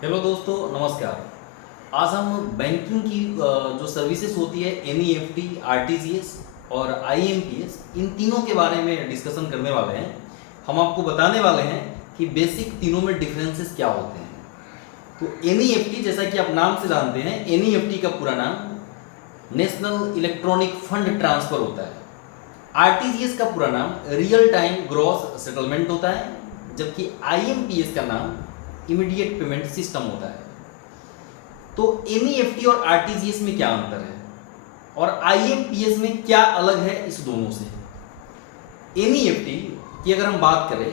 Hello दोस्तों, नमस्कार। आज हम बैंकिंग की जो सर्विसेज होती है एनईएफटी, आरटीजीएस और आईएमपीएस, इन तीनों के बारे में डिस्कशन करने वाले हैं। हम आपको बताने वाले हैं कि बेसिक तीनों में डिफरेंसेस क्या होते हैं। तो एनईएफटी, जैसा कि आप नाम से जानते हैं, एनईएफटी का पूरा नाम नेशनल इलेक्ट्रॉनिक फंड ट्रांसफर होता है। आरटीजीएस का पूरा नाम रियल टाइम ग्रॉस सेटलमेंट होता है, जबकि आईएमपीएस का नाम इमीडिएट पेमेंट सिस्टम होता है। तो एनईएफटी और आरटीजीएस में क्या अंतर है और आईएमपीएस में क्या अलग है इस दोनों से। एनईएफटी की अगर हम बात करें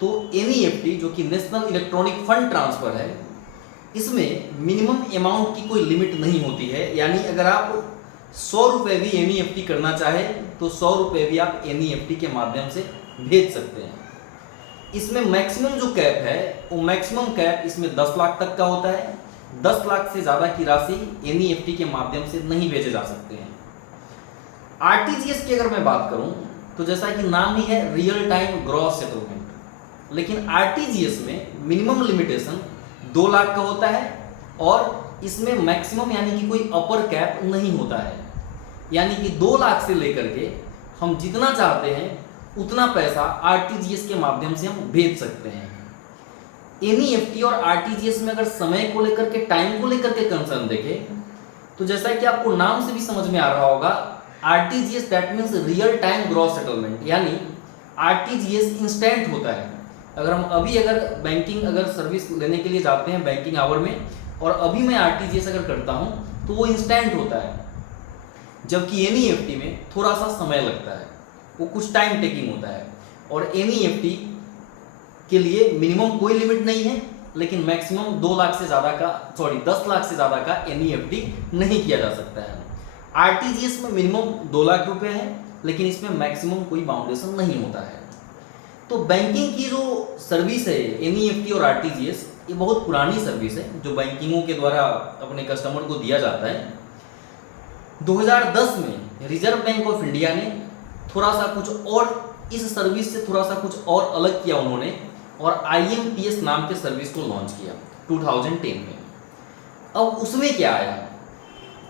तो एनईएफटी जो कि नेशनल इलेक्ट्रॉनिक फंड ट्रांसफर है, इसमें मिनिमम अमाउंट की कोई लिमिट नहीं होती है। यानी अगर आप 100 रुपये भी एनईएफटी करना चाहे तो 100 रुपये भी आप एनईएफटी के माध्यम से भेज सकते हैं। इसमें मैक्सिमम जो कैप है वो मैक्सिमम कैप इसमें 10 लाख तक का होता है। 10 लाख से ज़्यादा की राशि एनईएफटी के माध्यम से नहीं भेजे जा सकते हैं। आरटीजीएस की अगर मैं बात करूं तो जैसा कि नाम ही है रियल टाइम ग्रॉस सेटलमेंट, लेकिन आरटीजीएस में मिनिमम लिमिटेशन 2 लाख का होता है और इसमें मैक्सिमम यानी कि कोई अपर कैप नहीं होता है। यानी कि 2 लाख से लेकर के हम जितना चाहते हैं उतना पैसा आरटीजीएस के माध्यम से हम भेज सकते हैं। एनईएफटी और आरटीजीएस में अगर समय को लेकर के, टाइम को लेकर के कंसर्न देखें तो जैसा कि आपको नाम से भी समझ में आ रहा होगा, RTGS that means real time gross settlement, यानी आरटीजीएस इंस्टेंट होता है। अगर हम अभी बैंकिंग सर्विस लेने के लिए जाते हैं बैंकिंग आवर में और अभी मैं आरटीजीएस अगर करता हूं तो वो इंस्टेंट होता है, जबकि एनईएफटी में थोड़ा सा समय लगता है, वो कुछ टाइम टेकिंग होता है। और एनईएफटी के लिए मिनिमम कोई लिमिट नहीं है, लेकिन मैक्सिमम 10 लाख से ज़्यादा का एनईएफटी नहीं किया जा सकता है। आरटीजीएस में मिनिमम 2 लाख रुपए है, लेकिन इसमें मैक्सिमम कोई बाउंडेशन नहीं होता है। तो बैंकिंग की जो सर्विस है एनईएफटी और आरटीजीएस, ये बहुत पुरानी सर्विस है जो बैंकिंगों के द्वारा अपने कस्टमर को दिया जाता है। 2010 में रिजर्व बैंक ऑफ इंडिया ने थोड़ा सा कुछ और इस सर्विस से थोड़ा सा कुछ और अलग किया उन्होंने, और आईएमपीएस नाम के सर्विस को लॉन्च किया 2010 में। अब उसमें क्या आया,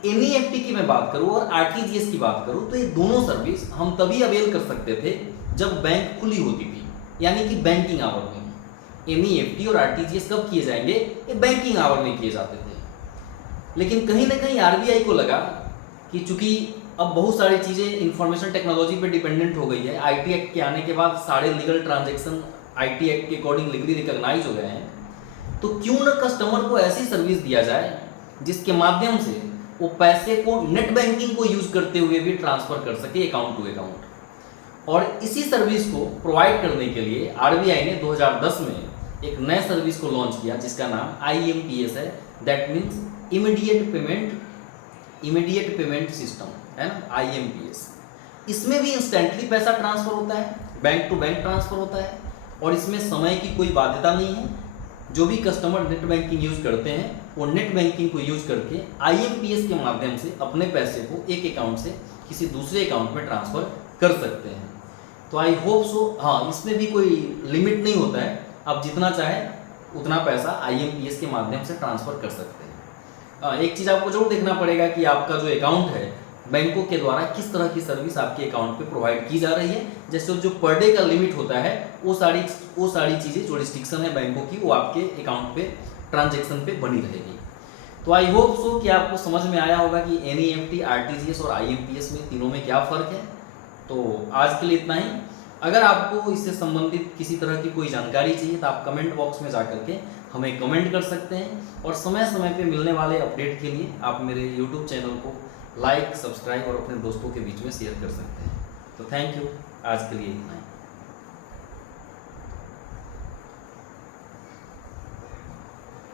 एनईएफटी की मैं बात करूं और आरटीजीएस की बात करूं तो ये दोनों सर्विस हम तभी अवेल कर सकते थे जब बैंक खुली होती थी, यानी कि बैंकिंग आवर में। एनईएफटी और आरटीजीएस कब किए जाएंगे, ये बैंकिंग आवर में किए जाते थे। लेकिन कहीं ना कहीं आरबीआई को लगा कि चूंकि अब बहुत सारी चीज़ें इंफॉर्मेशन टेक्नोलॉजी पे डिपेंडेंट हो गई है, आईटी एक्ट के आने के बाद सारे लीगल ट्रांजैक्शन आईटी एक्ट के अकॉर्डिंग लीगली रिकॉग्नाइज हो गए हैं, तो क्यों न कस्टमर को ऐसी सर्विस दिया जाए जिसके माध्यम से वो पैसे को नेट बैंकिंग को यूज करते हुए भी ट्रांसफर कर सके अकाउंट टू अकाउंट। और इसी सर्विस को प्रोवाइड करने के लिए आरबीआई ने 2010 में एक नए सर्विस को लॉन्च किया जिसका नाम आईएमपीएस है, that means immediate payment system है ना, आईएमपीएस। इसमें भी इंस्टेंटली पैसा ट्रांसफर होता है, बैंक टू बैंक ट्रांसफर होता है, और इसमें समय की कोई बाध्यता नहीं है। जो भी कस्टमर नेट बैंकिंग यूज करते हैं वो नेट बैंकिंग को यूज करके आईएमपीएस के माध्यम से अपने पैसे को एक अकाउंट से किसी दूसरे अकाउंट में ट्रांसफर कर सकते हैं। तो आई होप सो, हाँ, इसमें भी कोई लिमिट नहीं होता है, आप जितना चाहे उतना पैसा आईएमपीएस के माध्यम से ट्रांसफर कर सकते हैं। एक चीज़ आपको जरूर देखना पड़ेगा कि आपका जो अकाउंट है बैंकों के द्वारा किस तरह की सर्विस आपके अकाउंट पे प्रोवाइड की जा रही है। जैसे जो पर डे का लिमिट होता है वो सारी चीज़ें जो रिस्ट्रिक्शन है बैंकों की, वो आपके अकाउंट पे ट्रांजैक्शन पे बनी रहेगी। तो आई होप सो कि आपको समझ में आया होगा कि एनईएफटी, आरटीजीएस और आईएमपीएस में तीनों में क्या फ़र्क है। तो आज के लिए इतना ही। अगर आपको इससे संबंधित किसी तरह की कोई जानकारी चाहिए तो आप कमेंट बॉक्स में जा करके हमें कमेंट कर सकते हैं, और समय समय पे मिलने वाले अपडेट के लिए आप मेरे यूट्यूब चैनल को लाइक, सब्सक्राइब और अपने दोस्तों के बीच में शेयर कर सकते हैं। तो थैंक यू, आज के लिए इतना ही।